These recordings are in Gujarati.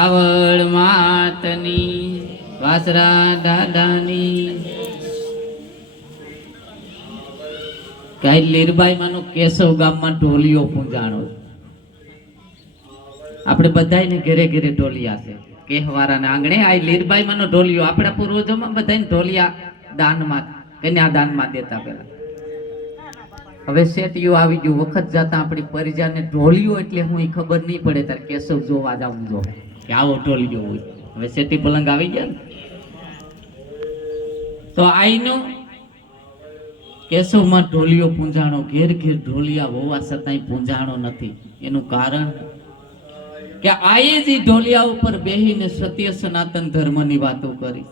આવડ માતની વાસરા દાદાની કઈ લીરબાઈ માનો કેશવ ગામમાં ઢોલિયો પૂંજાણો. આપણે બધાને ઘરે ઘરે ઢોલિયા છે કેહવારા ને આંગણે આ લીરબાઈ માનો ઢોલિયો આપણા પૂર્વજોમાં બધાને ઢોલિયા દાનમાં કન્યા દાનમાં દેતા પેલા. હવે શેટીઓ આવી ગયું વખત જતા આપણી પરિજાને ઢોલિયો એટલે હું એ ખબર નહીં પડે તારે કેશવ જોવા જવું જો કે આવો ઢોલિયો હોય. હવે શેટી પલંગ આવી ગયા ને તો આઈનો કેશવમાં ઢોલિયો પૂંજાણો ઘેર ઘેર ઢોલિયા હોવા છતાંય પૂંજાણો નથી. એનું કારણ કે આએ જ ઢોલિયા ઉપર બેહીને સત્ય સનાતન ધર્મની વાતો કરી,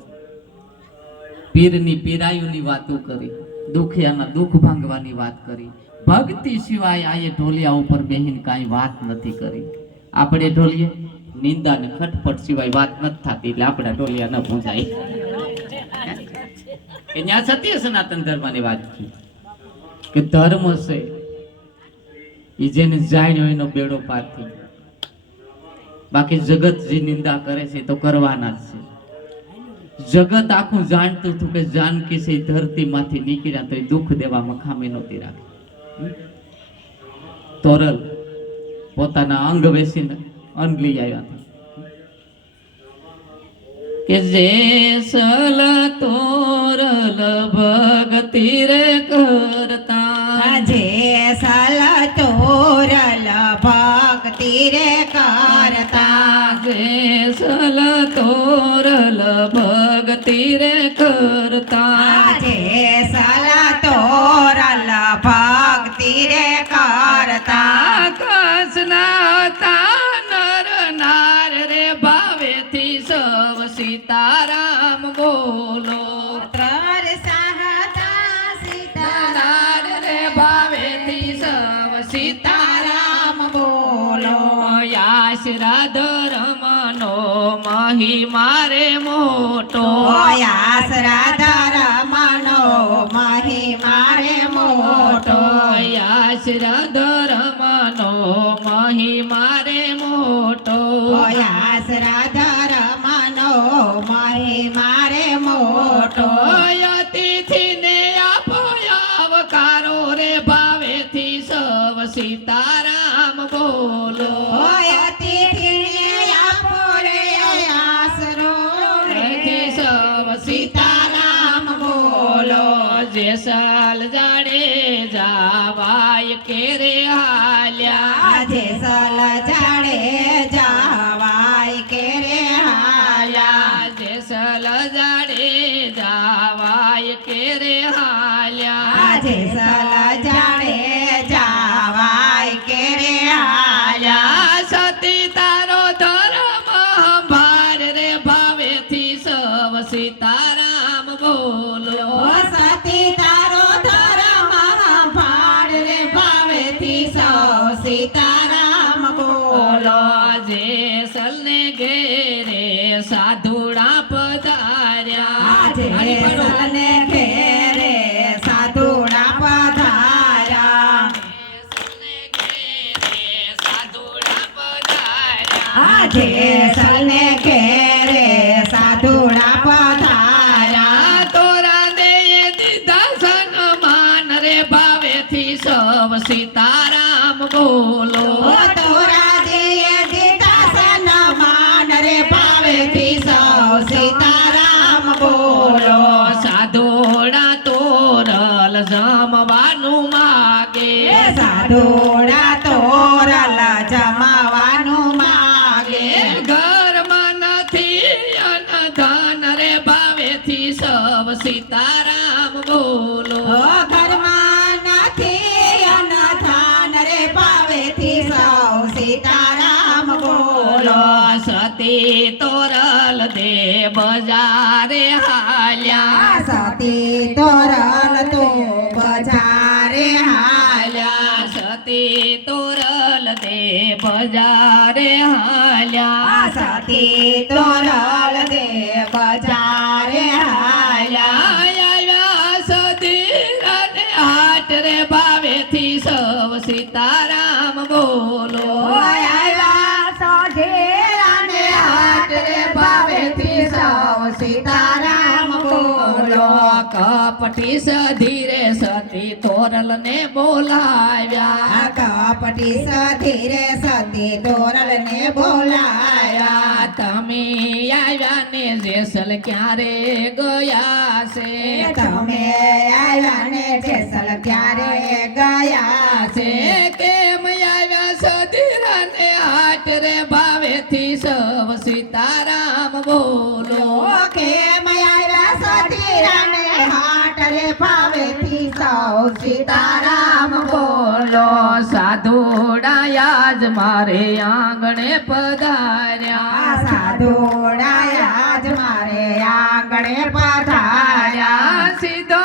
પીરની પીરાયુની વાતો કરી, દુખિયાના દુઃખ ભાંગવાની વાત કરી. ભક્તિ સિવાય આએ ઢોલિયા ઉપર બેહીને કાંઈ વાત નથી કરી. આપણે ઢોલિયે નિંદા ને ખટપટ સિવાય વાત નથી થતી એટલે આપણા ઢોલિયા ન પૂંજાય. કે ત્યાં સત્ય સનાતન ધર્મની વાત છે કે ધર્મ છે એ જેને જાણ્યો એનો બેડો પાર થઈ. બાકી જગત જે નિંદા કરે છે તો કરવાના જ છે. જગત આખું જાણતું હતું કે જાનકી છે ધરતી માંથી નીકળ્યા તો એ દુઃખ દેવા મખામે નહોતી રાખે. તોરલ પોતાના અંગ વેસીને અન્ન લઈ આવ્યા કે જે સલ તોરલ ભગતિ રે કરતા, જે સલ તોરલ ભક્તિ રે કરતા, જે સલ તોરલ ભગતિ રે કરતા, જે સલ તોરલ ભક્તિ રે કરતા, કસના નર નાર રે ભાવેથી સવ સીતારામ બોલો. ત્રર સહતા સીતારામ રે ભાવેથી સવ સીતારામ બોલો. આશરા ધર્મનો મહિમા રે મોટો, આશરા ધર્મનો મહિમા રે મોટો, આશરા ધર્મનો મહિમા રે મોટો, આશરા ધર્મનો મહિમા રે મોટો. અતિથિને આપો આવકારો રે ભાવેથી સવ સીતારામ બોલો. અતિથિને આપો રે આશરો રે સવ સીતારામ બોલો. જેસલ જાડે જાવાય કે રે હાલ્યા, જેસલ જાડે જાવાય કે રે હાલ્યા, જેસલ જાડે જાવાય કે રે હાલ્યા, જેસલ જાડે જાવાય કે રે હાલ્યા. સતી તારો ધર્મ ભાર રે ભાવેથી સવ સીતારામ બોલો. સતી તારો ધર્મ ભાર રે ભાવેથી સૌ સીતારામ બોલો. જેસલ ને ઘેરે સાધુડા પધાર્યા, જેસલ ને ઘેરે સાધુડા પધાર્યા, જેસલ ને ઘેરે સાધુડા પધાર્યા. તોરા દે દીધા સન્માન રે ભાવેથી સવ સીતારામ બોલો. તોરા દિયે દીધા સન્માન રે ભાવેથી સૌ સીતારામ બોલો. સાધોડા તોરલ જમવાનું માગે, સાધુડા તોરલ જમાવાનું માગે, ઘરમાં નથી અન ધન રે ભાવેથી સવ સીતારામ બોલો. ઘરમાં નથી અન્નધાન રે ભાવેથી સૌ સીતારામ બોલો. સતી તોરલ દે બજારે હાલ્યા, સતી તોરલ તો બજારે હાલ્યા, સતી તોરલ દે બજારે હાલ્યા, સતી તોરલ દે બજારે હાલ્યા. આવ્યા સતી હાટ રે ભાવેથી સવ સીતારામ બોલો. આવ્યા સોઢે કપટી સધીરે સતી તોરલ ને બોલાવ્યા કપટી સધીરે સતી તોરલ ને બોલાયા તમે આવ્યા ને જેસલ ક્યારે ગયા છે તમે આવ્યા ને જેસલ ક્યારે ગયા છે કેમ આવ્યા સધીરા ને હાટ રે ભાવેથી સવ સીતારામ બોલો કેમ આવ્યા સતીરાને હાટ રે ભાવેથી સૌ સીતારામ બોલો સાધુડાયા જ મારે આંગણે પધાર્યા સાધુડાયા જ મારે આંગણે પધાર્યા સીધો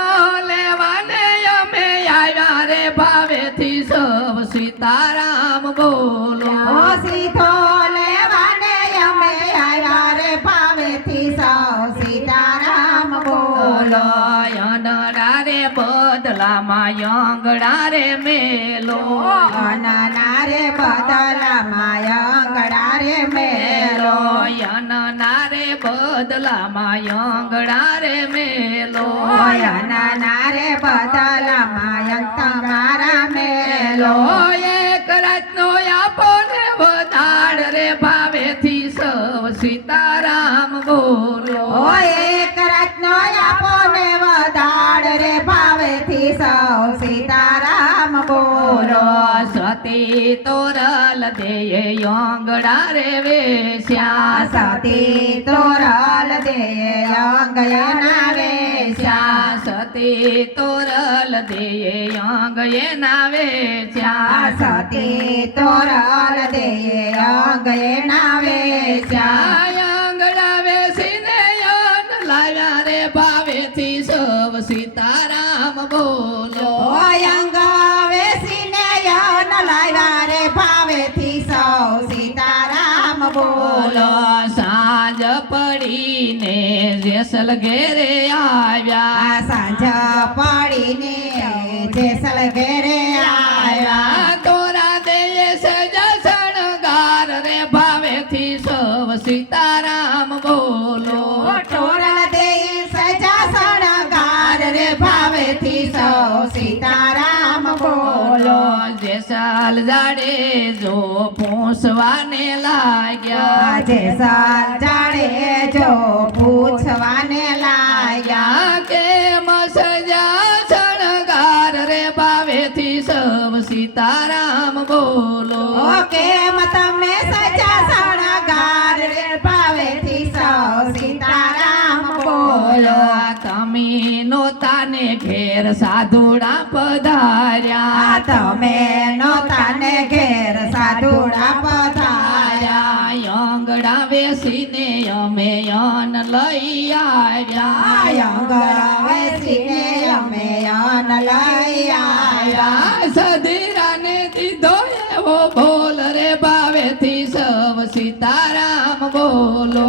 લેવાને અમે આવ્યા રે ભાવેથી સવ સીતારામ બોલો સીધો લેવાને અમે આવ્યા રે ભાવેથી સૌ સીતારામ બોલો યનડા રે બદલામાં યંગડા રે મેલો અનના રે બદલામાં યંગડા રે મેલો યનના રે બદલામાં યંગડા રે મેલો અનના રે બદલામાં યંગ તમારા મેલો એક રાતનો આપો ને વધાડ રે ભાવેથી સવ સીતારામ બોલો એક રાતનો આપો ને વધાડ રે ભાવેથી સૌ સીતારામ બોલો સતી તોરલ દેય યંગડા રે વેશ્યા સતી તોરલ દે અંગયના વેશ્યા સતી તોરલ દેય યંગયના વેશ્યા સતી તોરલ દે અંગયના વેશ્યા યંગડા વેસીને યન લાવ્યા રે ભાવેથી સવ સીતારામ બોલો અંગ વેસીને યન લાવ્યા રે ભાવેથી સૌ સીતારામ બોલો સાંજ પડીને જેસલ ઘેરે આવ્યા સાંજ પડીને જેસલ ઘેરે આવ્યા તોરા દેય સજા શણગાર રે ભાવેથી સવ સીતારામ બોલો ટોરલ દે સજા શણગાર રે ભાવેથી સૌ સીતારામ બોલો જેસલ જાડે જો પૂછવાને લાગ્યા જેસલ જાડે જો પૂછવાને લાગ્યા કેમ સજા શણગાર રે ભાવેથી સવ સીતારામ બોલો કેમ તમે સજા શણગાર રે ભાવેથી સૌ સીતારામ બોલો તમે નોતાને ઘેર સાધુડા પધાર્યા તમે નોતાને ઘેર સાધુડા પધાર્યા યંગડા વેસીને અમે યન લઈ આવ્યા યંગડા વેસીને અમે યન લઈ આવ્યા સધીરાને દીધો એવો બોલ રે ભાવેથી સવ સીતારામ બોલો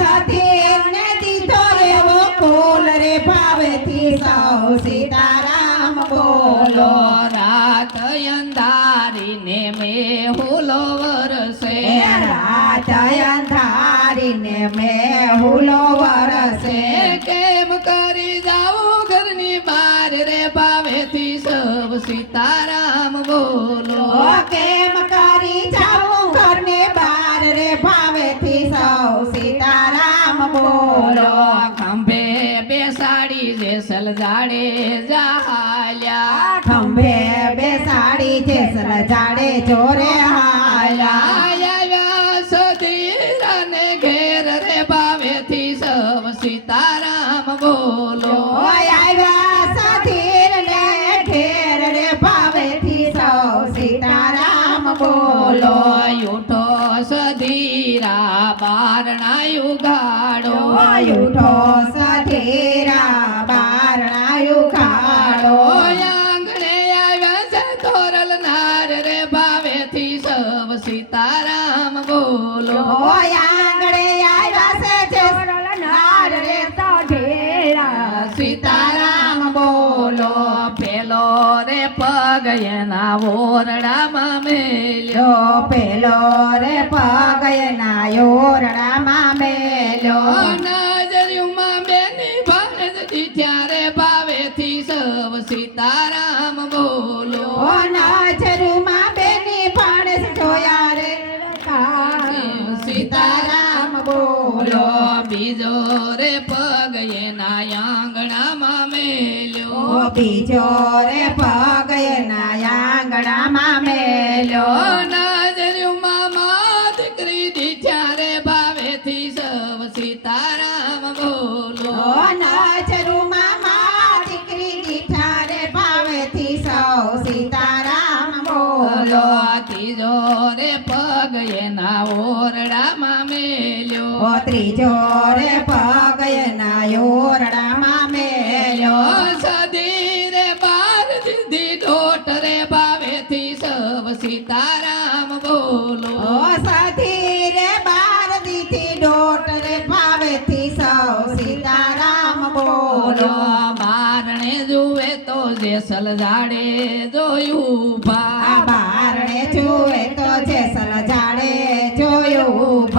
સતીને દીધો એવો બોલ રે ભાવેથી સૌ સીતારામ બોલો રાત અંધારીને મેં હુલો વરસે રાત અંધારીને મેં હુલો વરસે કેમ કરી જાવું ઘરની બાર રે ભાવેથી સવ સીતારામ બોલો કેમ કરી જાઉં ઘરને બાર રે ભાવેથી સૌ સીતારામ બોલો ખંભે બેસાડી જેસલ જાડે જાલ્યા ખંભે બેસાડી જેસલ જાડે જોરે હાલ્યા આવ્યા સધીરાને ઘેર રે ભાવેથી સવ સીતારામ બોલો આવ્યા સધીર ને ઘેર રે ભાવેથી સૌ સીતારામ બોલો ઉઠો સધીરા બારણા યુગાડો ઉઠો સધીરા બારણા યુગાડો આંગણે આવ્યા છે તોરલ નાર રે ભાવેથી સવ સીતારામ બોલો આંગણે આવ્યા છે જેસલ નાર રે સધીરા સીતારામ બોલો પેલો રે પગ એના ઓરડામાં મેલ્યો પેલો રે પગ એના ઓરડામાં મેલ્યો નજરિયુંમાં બેની ભરત દીઠ્યા રે ભાવેથી સીતારામ બોલો બીજો રે પગ એના આંગણામાં મેલ્યો બીજો રે પગ એના આંગણામાં મેલ્યો નજર્યુમાં મા દીકરી દીઠ્યા રે ભાવેથી સૌ સીતારામ બોલો નજરુમાં મા દીકરી દીઠા રે ભાવેથી સૌ સીતારામ બોલો ત્રીજો રે પગ એના ઓરડામાં મેલ્યો ત્રીજો રે પગ એના ઓરડામાં મેલ્યો સદી રે બાર દીધી દોટ રે ભાવેથી સૌ સીતારામ બોલો સાથી રે બાર દીથી દોટ રે ભાવેથી સૌ સીતારામ બોલો બારણે જુએ તો જેસલ જાડે જોયું ભા બારણે જુએ તો જેસલ જાડે જોયું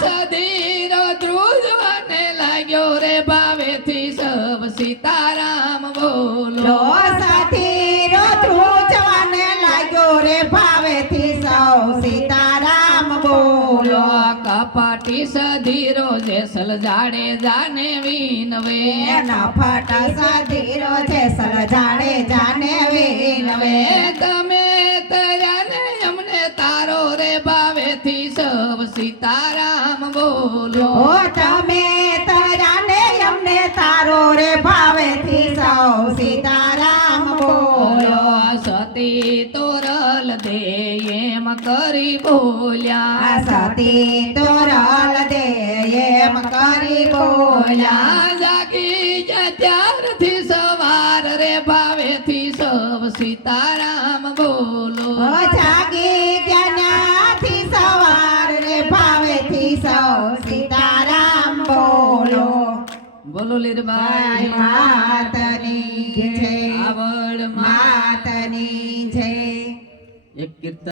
સદીરો ધ્રુજવાને લાગ્યો રે ભાવેથી સૌ સીતારામ બોલો સાથી રોધુ જવાને લાગ્યો રે ભાવેથી સૌ સીતારામ બોલો કપાટી સધીરો જેસલ જાડે જાને વિનવે નફટ સાધીરો જેસલ જાડે જાને વિનવે તમે તર્યાને અમને તારો રે ભાવેથી સૌ સીતારામ બોલો ઓ તમે તરાને અમને તારો રે ભાવેથી સૌ સીતારામ બોલો સતી તોરલ દે એમ કરી બોલ્યા સતી તોરલ દે એમ કરી બોલ્યા જાગી ગયા ત્યારથી સવાર રે ભાવેથી સૌ સીતારામ બોલો જાગી જ્ઞાનાથી સવાર રે ભાવેથી સૌ સીતારામ બોલો બોલો લીરબાઈ માતની જય આવડ માતની જય એક કીર્તન